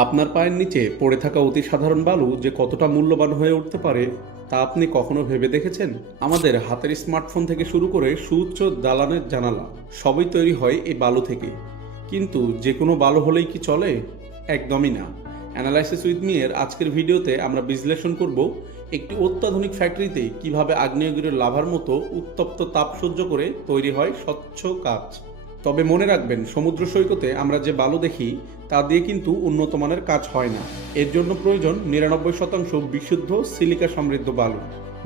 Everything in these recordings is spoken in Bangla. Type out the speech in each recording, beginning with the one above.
আপনার পায়ের নিচে পড়ে থাকা অতি সাধারণ বালু যে কতটা মূল্যবান হয়ে উঠতে পারে তা আপনি কখনো ভেবে দেখেছেন? আমাদের হাতের স্মার্টফোন থেকে শুরু করে সুউচ্চ দালানের জানালা সবই তৈরি হয় এই বালু থেকে। কিন্তু যে কোনো বালু হলেই কি চলে? একদমই না। অ্যানালাইসিস উইথ মি এর আজকের ভিডিওতে আমরা বিশ্লেষণ করব একটি অত্যাধুনিক ফ্যাক্টরিতে কিভাবে আগ্নেয়গিরির লাভার মতো উত্তপ্ত তাপ সহ্য করে তৈরি হয় স্বচ্ছ কাচ। তবে মনে রাখবেন, সমুদ্র সৈকতে আমরা যে বালু দেখি তা দিয়ে কিন্তু উন্নত মানের কাজ হয় না। এর জন্য প্রয়োজন 99% বিশুদ্ধ সিলিকা সমৃদ্ধ বালু।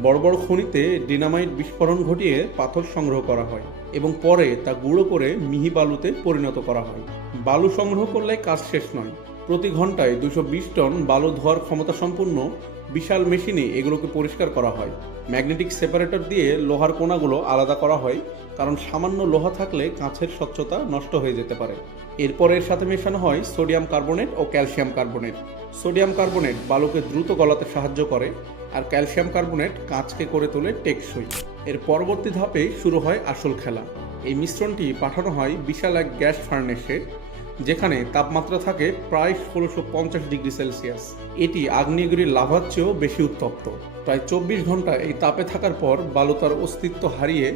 বড় বড় খনিতে ডিনামাইট বিস্ফোরণ ঘটিয়ে পাথর সংগ্রহ করা হয় এবং পরে তা গুঁড়ো করে মিহি বালুতে পরিণত করা হয়। বালু সংগ্রহ করলে কাজ শেষ নয়। প্রতি ঘন্টায় 220 টন বালু ধোয়ার ক্ষমতা সম্পন্ন বিশাল মেশিনে এগুলোকে পরিষ্কার করা হয়। ম্যাগনেটিক সেপারেটর দিয়ে লোহার কোণাগুলো আলাদা করা হয়, কারণ সামান্য লোহা থাকলে কাঁচের স্বচ্ছতা নষ্ট হয়ে যেতে পারে। এরপর এর সাথে মেশানো হয় সোডিয়াম কার্বনেট ও ক্যালসিয়াম কার্বনেট। সোডিয়াম কার্বনেট বালুকে দ্রুত গলাতে সাহায্য করে, আর ক্যালসিয়াম কার্বনেট কাঁচকে করে তোলে টেকসই। এর পরবর্তী ধাপে শুরু হয় আসল খেলা। এই মিশ্রণটি পাঠানো হয় বিশাল এক গ্যাস ফার্নেসে, যেখানে তাপমাত্রা থাকে প্রায় 1650 ডিগ্রি সেলসিয়াস। এটি আগ্নেয়গিরির লাভার চেয়েও বেশি উত্তপ্ত। প্রায় 24 ঘন্টা এই তাপে থাকার পর বালু তার অস্তিত্ব হারিয়ে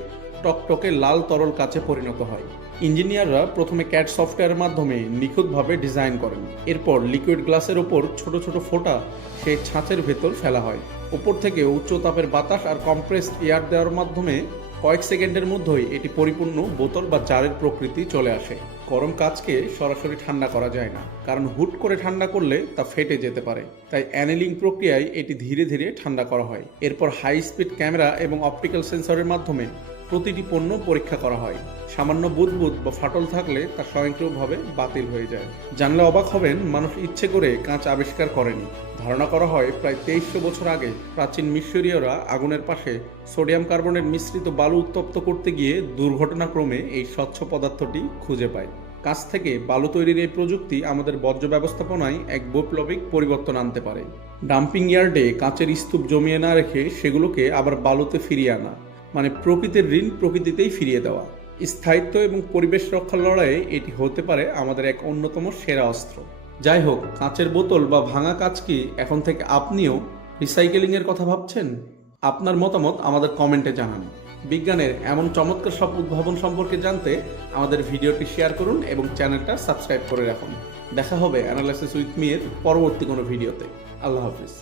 টকটকে লাল তরল কাচে পরিণত হয়। ইঞ্জিনিয়াররা প্রথমে ক্যাড সফটওয়্যারের মাধ্যমে নিখুঁতভাবে ডিজাইন করেন। এরপর লিকুইড গ্লাসের ওপর ছোট ছোট ফোঁটা সেই ছাঁচের ভেতর ফেলা হয়। ওপর থেকে উচ্চ তাপের বাতাস আর কম্প্রেসড এয়ার দেওয়ার মাধ্যমে কয়েক সেকেন্ডের মধ্যেই এটি পরিপূর্ণ বোতল বা জারের প্রকৃতি চলে আসে। গরম কাচকে সরাসরি ঠান্ডা করা যায় না, কারণ হুট করে ঠান্ডা করলে তা ফেটে যেতে পারে। তাই অ্যানেলিং প্রক্রিয়ায় এটি ধীরে ধীরে ঠান্ডা করা হয়। এরপর হাই স্পিড ক্যামেরা এবং অপটিক্যাল সেন্সরের মাধ্যমে প্রতিটি পণ্য পরীক্ষা করা হয়। সামান্য বুদবুদ বা ফাটল থাকলে তা স্বয়ংক্রিয়ভাবে বাতিল হয়ে যায়। জানলে অবাক হবেন, মানুষ ইচ্ছে করে কাঁচ আবিষ্কার করেনি। ধারণা করা হয় প্রায় 2300 বছর আগে প্রাচীন মিশরীয়রা আগুনের পাশে সোডিয়াম কার্বনেট মিশ্রিত বালু উত্তপ্ত করতে গিয়ে দুর্ঘটনাক্রমে এই স্বচ্ছ পদার্থটি খুঁজে পায়। কাঁচ থেকে বালু তৈরির এই প্রযুক্তি আমাদের বর্জ্য ব্যবস্থাপনায় এক বৈপ্লবিক পরিবর্তন আনতে পারে। ডাম্পিং ইয়ার্ডে কাঁচের স্তূপ জমিয়ে না রেখে সেগুলোকে আবার বালুতে ফিরিয়ে আনা, মানে প্রকৃতির ঋণ প্রকৃতিতেই ফিরিয়ে দেওয়া। স্থায়িত্ব এবং পরিবেশ রক্ষার লড়াইয়ে এটি হতে পারে আমাদের এক অন্যতম সেরা অস্ত্র। যাই হোক, কাঁচের বোতল বা ভাঙা কাঁচ কি এখন থেকে আপনিও রিসাইকেলিংয়ের কথা ভাবছেন? আপনার মতামত আমাদের কমেন্টে জানান। বিজ্ঞানের এমন চমৎকার সব উদ্ভাবন সম্পর্কে জানতে আমাদের ভিডিওটি শেয়ার করুন এবং চ্যানেলটা সাবস্ক্রাইব করে রাখুন। দেখা হবে অ্যানালাইসিস উইথ মি এর পরবর্তী কোনো ভিডিওতে। আল্লাহ হাফিজ।